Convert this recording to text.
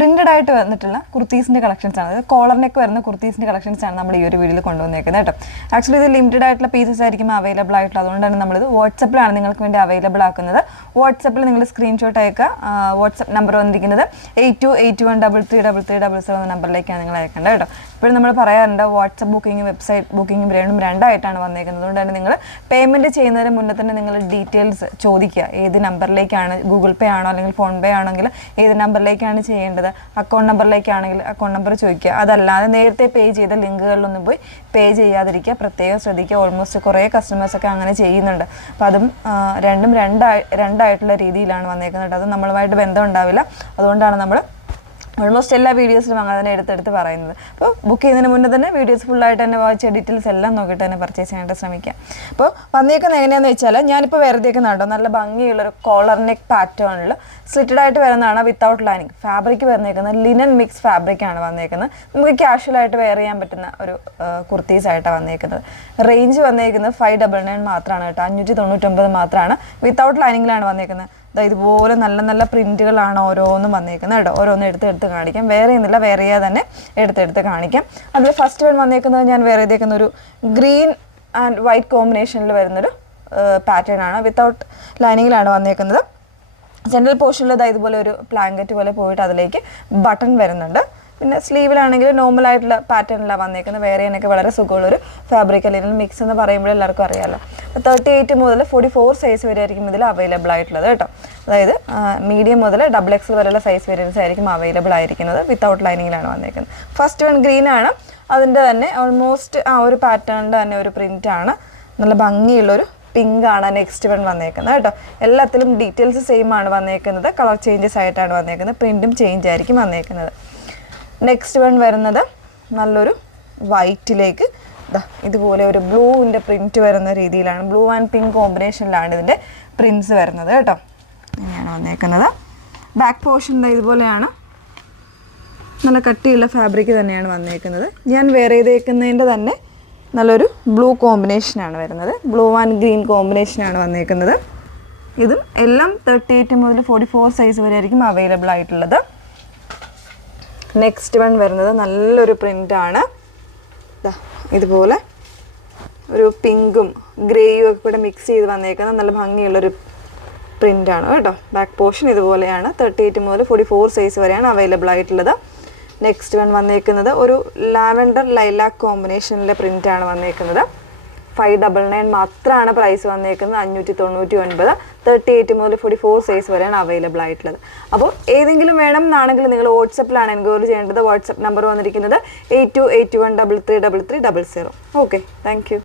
Printed ആയിട്ട് വന്നിട്ടുള്ള കുർത്തീസിൻ്റെ collections ആണ്. അതായത് കോളർ നെക്ക് വരുന്ന കുർത്തീസിൻ്റെ കളക്ഷൻസ് ആണ് നമ്മൾ ഈ ഒരു വീഡിയോയിൽ കൊണ്ടുവന്നേക്കുന്നത് കേട്ടോ. ആക്ച്വലി ഇത് ലിമിറ്റഡ് ആയിട്ടുള്ള പീസസ് ആയിരിക്കും അവൈലബിൾ ആയിട്ടുള്ളത്. അതുകൊണ്ടാണ് നമ്മളിത് വാട്സപ്പിലാണ് നിങ്ങൾക്ക് വേണ്ടി അവൈലബിൾ ആക്കുന്നത്. വാട്സപ്പിൽ നിങ്ങൾ സ്ക്രീൻഷോട്ട് അയക്കുക. വാട്സപ്പ് നമ്പർ വന്നിരിക്കുന്നത് 8281333377 എന്ന നമ്പറിലേക്കാണ് നിങ്ങൾ അയക്കേണ്ടത് കേട്ടോ. ഇപ്പോഴും നമ്മൾ പറയാറുണ്ട് വാട്സപ്പ് ബുക്കിങ്ങും വെബ്സൈറ്റ് ബുക്കിങ്ങും രണ്ടായിട്ടാണ് വന്നേക്കുന്നത്. അതുകൊണ്ടാണ് നിങ്ങൾ പേയ്മെൻറ്റ് ചെയ്യുന്നതിന് മുന്നേ തന്നെ നിങ്ങൾ ഡീറ്റെയിൽസ് ചോദിക്കുക. ഏത് നമ്പറിലേക്കാണ്, ഗൂഗിൾ പേ ആണോ അല്ലെങ്കിൽ ഫോൺ പേ ആണെങ്കിൽ ഏത് നമ്പറിലേക്കാണ് ചെയ്യേണ്ടത്, അക്കൗണ്ട് നമ്പറിലേക്കാണെങ്കിൽ അക്കൗണ്ട് നമ്പർ ചോദിക്കുക. അതല്ലാതെ നേരത്തെ പേ ചെയ്ത ലിങ്കുകളിലൊന്നും പോയി പേ ചെയ്യാതിരിക്കുക, പ്രത്യേകം ശ്രദ്ധിക്കുക. ഓൾമോസ്റ്റ് കുറേ കസ്റ്റമേഴ്സൊക്കെ അങ്ങനെ ചെയ്യുന്നുണ്ട്. അപ്പോൾ അതും രണ്ടും രണ്ടായിട്ടുള്ള രീതിയിലാണ് വന്നേക്കുന്നത്. അത് നമ്മളുമായിട്ട് ബന്ധം ഉണ്ടാവില്ല. അതുകൊണ്ടാണ് നമ്മൾ ഓൾമോസ്റ്റ് എല്ലാ വീഡിയോസിലും അങ്ങനെ തന്നെ എടുത്തെടുത്ത് പറയുന്നത്. അപ്പോൾ ബുക്ക് ചെയ്യുന്നതിന് മുന്നേ തന്നെ വീഡിയോസ് ഫുള്ളായിട്ട് തന്നെ വായിച്ച ഡീറ്റെയിൽസ് എല്ലാം നോക്കിയിട്ട് തന്നെ പർച്ചേസ് ചെയ്യാനായിട്ട് ശ്രമിക്കാം. അപ്പോൾ വന്നേക്കുന്നത് എങ്ങനെയാണെന്ന് വെച്ചാൽ ഞാനിപ്പോൾ വെറുതേക്കുന്നുണ്ടോ നല്ല ഭംഗിയുള്ളൊരു കോളർ നെക്ക് പാറ്റേണിൽ സ്ലിറ്റഡ് ആയിട്ട് വരുന്നതാണ് വിത്തൗട്ട് ലൈനിങ്. ഫാബ്രിക് വന്നേക്കുന്നത് ലിനൻ മിക്സ് ഫാബ്രിക്കാണ് വന്നേക്കുന്നത്. നമുക്ക് ക്യാഷ്വലായിട്ട് വെയർ ചെയ്യാൻ പറ്റുന്ന ഒരു കുർത്തീസായിട്ടാണ് വന്നേക്കുന്നത്. റേഞ്ച് വന്നേക്കുന്നത് 599 മാത്രമാണ് കേട്ടോ. 599 മാത്രമാണ്. വിത്തൗട്ട് ലൈനിങ്ങിലാണ് വന്നേക്കുന്നത്. ഇതുപോലെ നല്ല നല്ല പ്രിൻറ്റുകളാണ് ഓരോന്നും വന്നേക്കുന്നത് കേട്ടോ. ഓരോന്നും എടുത്ത് കാണിക്കാം. വേറെ ചെയ്യുന്നില്ല, വേറെ ചെയ്യാതെ തന്നെ എടുത്ത് കാണിക്കാം. അതിൽ ഫസ്റ്റ് വൺ വന്നേക്കുന്നത് ഞാൻ വേറെ ചെയ്തേക്കുന്ന ഒരു ഗ്രീൻ ആൻഡ് വൈറ്റ് കോമ്പിനേഷനിൽ വരുന്നൊരു പാറ്റേൺ ആണ്. വിത്തൗട്ട് ലൈനിങ്ങിലാണ് വന്നേക്കുന്നത്. സെൻട്രൽ പോർഷനിൽ ഇതുപോലെ ഒരു ബ്ലാങ്കറ്റ് പോലെ പോയിട്ട് അതിലേക്ക് ബട്ടൺ വരുന്നുണ്ട്. പിന്നെ സ്ലീവിലാണെങ്കിൽ നോർമലായിട്ടുള്ള പാറ്റേണിലാണ് വന്നേക്കുന്നത്. വേറെ എനിക്ക് വളരെ സുഖമുള്ളൊരു ഫാബ്രിക് അല്ലെങ്കിൽ മിക്സ് എന്ന് പറയുമ്പോൾ എല്ലാവർക്കും അറിയാമല്ലോ. 38 മുതൽ 44 സൈസ് വരെ ആയിരിക്കും ഇതിൽ അവൈലബിൾ ആയിട്ടുള്ളത് കേട്ടോ. അതായത് മീഡിയം മുതൽ XXL വരെയുള്ള സൈസ് വേരിയൻസ് ആയിരിക്കും അവൈലബിൾ ആയിരിക്കുന്നത്. വിത്തൗട്ട് ലൈനിങ്ങിലാണ് വന്നേക്കുന്നത്. ഫസ്റ്റ് വൺ ഗ്രീൻ ആണ്. അതിൻ്റെ തന്നെ ഓൾമോസ്റ്റ് ആ ഒരു പാറ്റേണിൻ്റെ തന്നെ ഒരു പ്രിൻ്റാണ്. നല്ല ഭംഗിയുള്ളൊരു പിങ്ക് ആണ് നെക്സ്റ്റ് വൺ വന്നേക്കുന്നത് കേട്ടോ. എല്ലാത്തിലും ഡീറ്റെയിൽസ് സെയിം ആണ് വന്നേക്കുന്നത്. കളർ ചേഞ്ചസ് ആയിട്ടാണ് വന്നേക്കുന്നത്. പ്രിൻറ്റും ചേഞ്ച് ആയിരിക്കും വന്നേക്കുന്നത്. നെക്സ്റ്റ് വൺ വരുന്നത് നല്ലൊരു വൈറ്റിലേക്ക് ഇതുപോലെ ഒരു ബ്ലൂവിൻ്റെ പ്രിൻറ്റ് വരുന്ന രീതിയിലാണ്. ബ്ലൂ ആൻഡ് പിങ്ക് കോമ്പിനേഷനിലാണ് ഇതിൻ്റെ പ്രിൻറ്റ്സ് വരുന്നത് കേട്ടോ. ഇങ്ങനെയാണ് വന്നേക്കുന്നത്. ബാക്ക് പോർഷൻ ഇതുപോലെയാണ്. നല്ല കട്ടിയുള്ള ഫാബ്രിക് തന്നെയാണ് വന്നേക്കുന്നത്. ഞാൻ വേറെ ചെയ്തേക്കുന്നതിൻ്റെ തന്നെ നല്ലൊരു ബ്ലൂ കോമ്പിനേഷനാണ് വരുന്നത്. ബ്ലൂ ആൻഡ് ഗ്രീൻ കോമ്പിനേഷനാണ് വന്നേക്കുന്നത്. ഇതും എല്ലാം 38 മുതൽ 44 സൈസ് വരെ ആയിരിക്കും അവൈലബിൾ ആയിട്ടുള്ളത്. നെക്സ്റ്റ് വൺ വരുന്നത് നല്ലൊരു പ്രിൻ്റാണ്. ഇതുപോലെ ഒരു പിങ്കും ഗ്രേയും ഒക്കെ കൂടെ മിക്സ് ചെയ്ത് വന്നേക്കുന്ന നല്ല ഭംഗിയുള്ളൊരു പ്രിൻ്റാണ് കേട്ടോ. ബാക്ക് പോർഷൻ ഇതുപോലെയാണ്. 38 മുതൽ 44 സൈസ് വരെയാണ് അവൈലബിൾ ആയിട്ടുള്ളത്. നെക്സ്റ്റ് വൺ വന്നേക്കുന്നത് ഒരു ലാവൻഡർ ലൈലാക്ക് കോമ്പിനേഷനിലെ പ്രിൻ്റാണ് വന്നേക്കുന്നത്. 599 മാത്രമാണ് പ്രൈസ് വന്നേക്കുന്നത്. 599. 38 മുതൽ 44 സൈസ് വരെയാണ് അവൈലബിൾ ആയിട്ടുള്ളത്. അപ്പോൾ ഏതെങ്കിലും വേണം എന്നാണെങ്കിൽ നിങ്ങൾ വാട്സപ്പിലാണ് എൻക്വയറി ചെയ്യേണ്ടത്. വാട്സപ്പ് നമ്പർ വന്നിരിക്കുന്നത് 8281333300. Okay, thank you.